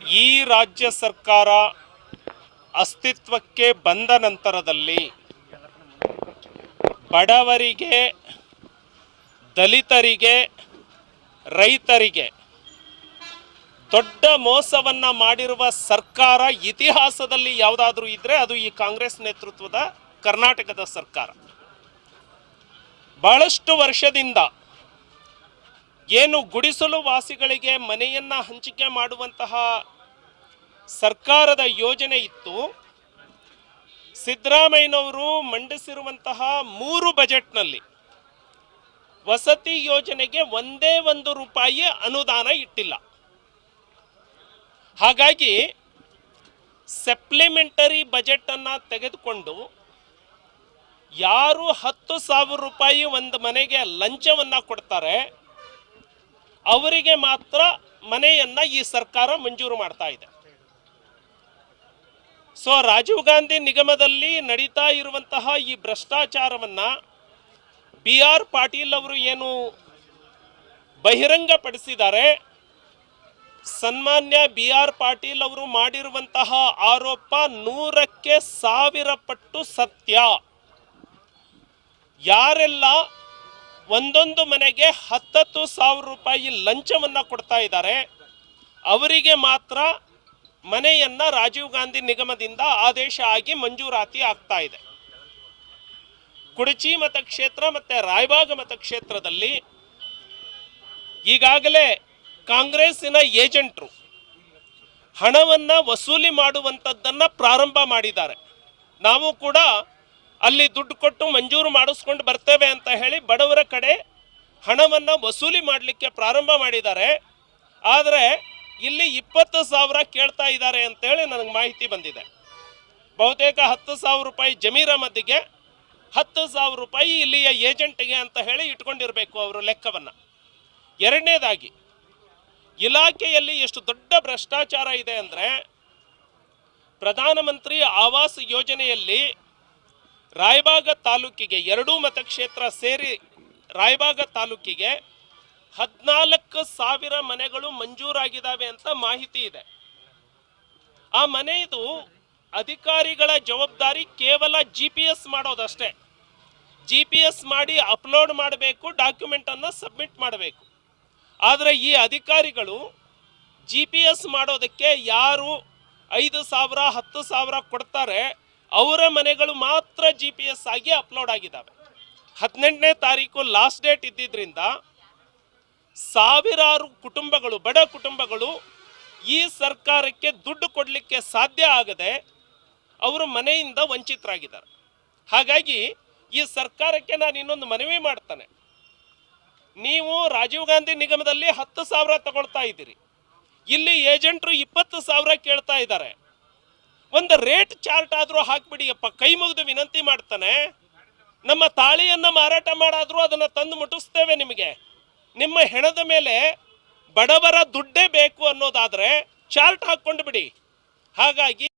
ಈ ರಾಜ್ಯ ಸರ್ಕಾರ ಅಸ್ತಿತ್ವಕ್ಕೆ ಬಂದ ನಂತರದಲ್ಲಿ ಬಡವರಿಗೆ, ದಲಿತರಿಗೆ, ರೈತರಿಗೆ ದೊಡ್ಡ ಮೋಸವನ್ನ ಮಾಡಿರುವ ಸರ್ಕಾರ ಇತಿಹಾಸದಲ್ಲಿ ಯಾವುದಾದ್ರೂ ಇದ್ದರೆ ಅದು ಈ ಕಾಂಗ್ರೆಸ್ ನೇತೃತ್ವದ ಕರ್ನಾಟಕದ ಸರ್ಕಾರ. ಬಹಳಷ್ಟು ವರ್ಷದಿಂದ ಏನು ಗುಡಿಸಲು ವಾಸಿಗಳಿಗೆ ಮನೆಯನ್ನ ಹಂಚಿಕೆ ಮಾಡುವಂತಹ ಸರ್ಕಾರದ ಯೋಜನೆ ಇತ್ತು. ಸಿದ್ದರಾಮಯ್ಯನವರು ಮಂಡಿಸಿರುವಂತಹ ಮೂರು ಬಜೆಟ್ನಲ್ಲಿ ವಸತಿ ಯೋಜನೆಗೆ ಒಂದೇ ಒಂದು ರೂಪಾಯಿ ಅನುದಾನ ಇಟ್ಟಿಲ್ಲ. ಹಾಗಾಗಿ ಸಪ್ಲಿಮೆಂಟರಿ ಬಜೆಟ್ ಅನ್ನ ತೆಗೆದುಕೊಂಡು ಯಾರು ಹತ್ತು ಸಾವಿರ ರೂಪಾಯಿ ಒಂದು ಮನೆಗೆ ಲಂಚವನ್ನ ಕೊಡ್ತಾರೆ ಅವರಿಗೆ ಮಾತ್ರ ಮನೆಯನ್ನ ಈ ಸರ್ಕಾರ ಮಂಜೂರು ಮಾಡ್ತಾ ಇದೆ. ಸೊ ರಾಜೀವ್ ಗಾಂಧಿ ನಿಗಮದಲ್ಲಿ ನಡೀತಾ ಇರುವಂತಹ ಈ ಭ್ರಷ್ಟಾಚಾರವನ್ನ ಬಿ ಆರ್ ಪಾಟೀಲ್ ಅವರು ಏನು ಬಹಿರಂಗಪಡಿಸಿದ್ದಾರೆ. ಸನ್ಮಾನ್ಯ ಬಿ ಆರ್ ಪಾಟೀಲ್ ಅವರು ಮಾಡಿರುವಂತಹ ಆರೋಪ ನೂರಕ್ಕೆ ಸಾವಿರ ಪಟ್ಟು ಸತ್ಯ. ಯಾರೆಲ್ಲ ಒಂದೊಂದು ಮನೆಗೆ ಹತ್ತತ್ತು ಸಾವಿರ ರೂಪಾಯಿ ಲಂಚವನ್ನು ಕೊಡ್ತಾ ಇದ್ದಾರೆ. ಅವರಿಗೆ ಮಾತ್ರ ಮನೆಯನ್ನ ರಾಜೀವ್ ಗಾಂಧಿ ನಿಗಮದಿಂದ ಆದೇಶ ಆಗಿ ಮಂಜೂರಾತಿ ಆಗ್ತಾ ಇದೆ. ಕುಡಚಿ ಮತಕ್ಷೇತ್ರ ಮತ್ತೆ ರಾಯಬಾಗ ಮತಕ್ಷೇತ್ರದಲ್ಲಿ ಈಗಾಗಲೇ ಕಾಂಗ್ರೆಸ್ಸಿನ ಏಜೆಂಟ್ರು ಹಣವನ್ನ ವಸೂಲಿ ಮಾಡುವಂಥದ್ದನ್ನು ಪ್ರಾರಂಭ ಮಾಡಿದ್ದಾರೆ. ನಾವು ಕೂಡ ಅಲ್ಲಿ ದುಡ್ಡು ಕೊಟ್ಟು ಮಂಜೂರು ಮಾಡಿಸ್ಕೊಂಡು ಬರ್ತೇವೆ ಅಂತ ಹೇಳಿ ಬಡವರ ಕಡೆ ಹಣವನ್ನು ವಸೂಲಿ ಮಾಡಲಿಕ್ಕೆ ಪ್ರಾರಂಭ ಮಾಡಿದ್ದಾರೆ. ಆದರೆ ಇಲ್ಲಿ ಇಪ್ಪತ್ತು ಸಾವಿರ ಕೇಳ್ತಾ ಇದ್ದಾರೆ ಅಂತೇಳಿ ನನಗೆ ಮಾಹಿತಿ ಬಂದಿದೆ. ಬಹುತೇಕ ಹತ್ತು ಸಾವಿರ ರೂಪಾಯಿ ಜಮೀರ ಮದ್ದಿಗೆ, ಹತ್ತು ಸಾವಿರ ರೂಪಾಯಿ ಇಲ್ಲಿಯ ಏಜೆಂಟಿಗೆ ಅಂತ ಹೇಳಿ ಇಟ್ಕೊಂಡಿರಬೇಕು ಅವರು ಲೆಕ್ಕವನ್ನು. ಎರಡನೇದಾಗಿ, ಇಲಾಖೆಯಲ್ಲಿ ಎಷ್ಟು ದೊಡ್ಡ ಭ್ರಷ್ಟಾಚಾರ ಇದೆ ಅಂದರೆ ಪ್ರಧಾನಮಂತ್ರಿ ಆವಾಸ್ ಯೋಜನೆಯಲ್ಲಿ ರಾಯಬಾಗ ತಾಲೂಕಿಗೆ ಎರಡೂ ಮತಕ್ಷೇತ್ರ ಸೇರಿ ರಾಯಬಾಗ ತಾಲೂಕಿಗೆ ಹದಿನಾಲ್ಕು ಸಾವಿರ ಮನೆಗಳು ಮಂಜೂರಾಗಿದ್ದಾವೆ ಅಂತ ಮಾಹಿತಿ ಇದೆ. ಆ ಮನೆಯದು ಅಧಿಕಾರಿಗಳ ಜವಾಬ್ದಾರಿ ಕೇವಲ ಜಿ ಪಿ ಎಸ್ ಮಾಡೋದಷ್ಟೇ. ಜಿ ಪಿ ಎಸ್ ಮಾಡಿ ಅಪ್ಲೋಡ್ ಮಾಡಬೇಕು ಡಾಕ್ಯುಮೆಂಟನ್ನು ಸಬ್ಮಿಟ್ ಮಾಡಬೇಕು. ಆದರೆ ಈ ಅಧಿಕಾರಿಗಳು ಜಿ ಪಿ ಎಸ್ ಮಾಡೋದಕ್ಕೆ ಯಾರು ಐದು ಸಾವಿರ, ಹತ್ತು ಸಾವಿರ ಕೊಡ್ತಾರೆ ಅವರ ಮನೆಗಳು ಮಾತ್ರ ಜಿ ಪಿ ಎಸ್ ಆಗಿ ಅಪ್ಲೋಡ್ ಆಗಿದ್ದಾವೆ. ಹದಿನೆಂಟನೇ ತಾರೀಕು ಲಾಸ್ಟ್ ಡೇಟ್ ಇದ್ದಿದ್ರಿಂದ ಸಾವಿರಾರು ಕುಟುಂಬಗಳು, ಬಡ ಕುಟುಂಬಗಳು ಈ ಸರ್ಕಾರಕ್ಕೆ ದುಡ್ಡು ಕೊಡಲಿಕ್ಕೆ ಸಾಧ್ಯ ಆಗದೆ ಅವರು ಮನೆಯಿಂದ ವಂಚಿತರಾಗಿದ್ದಾರೆ. ಹಾಗಾಗಿ ಈ ಸರ್ಕಾರಕ್ಕೆ ನಾನು ಇನ್ನೊಂದು ಮನವಿ ಮಾಡ್ತಾನೆ. ನೀವು ರಾಜೀವ್ ಗಾಂಧಿ ನಿಗಮದಲ್ಲಿ ಹತ್ತು ಸಾವಿರ ತಗೊಳ್ತಾ ಇದ್ದೀರಿ. ಇಲ್ಲಿ ಏಜೆಂಟ್ರು ಇಪ್ಪತ್ತು ಸಾವಿರ ಕೇಳ್ತಾ ಇದ್ದಾರೆ. ಒಂದು ರೇಟ್ ಚಾರ್ಟ್ ಆದರೂ ಹಾಕ್ಬಿಡಿ ಅಪ್ಪ. ಕೈ ಮುಗಿದು ವಿನಂತಿ ಮಾಡ್ತಾನೆ. ನಮ್ಮ ತಾಳಿಯನ್ನ ಮಾರಾಟ ಮಾಡಾದರೂ ಅದನ್ನ ತಂದು ಮುಟ್ಟಿಸ್ತೇವೆ ನಿಮಗೆ. ನಿಮ್ಮ ಹೆಣದ ಮೇಲೆ ಬಡವರ ದುಡ್ಡೇ ಬೇಕು ಅನ್ನೋದಾದ್ರೆ ಚಾರ್ಟ್ ಹಾಕ್ಕೊಂಡು ಬಿಡಿ. ಹಾಗಾಗಿ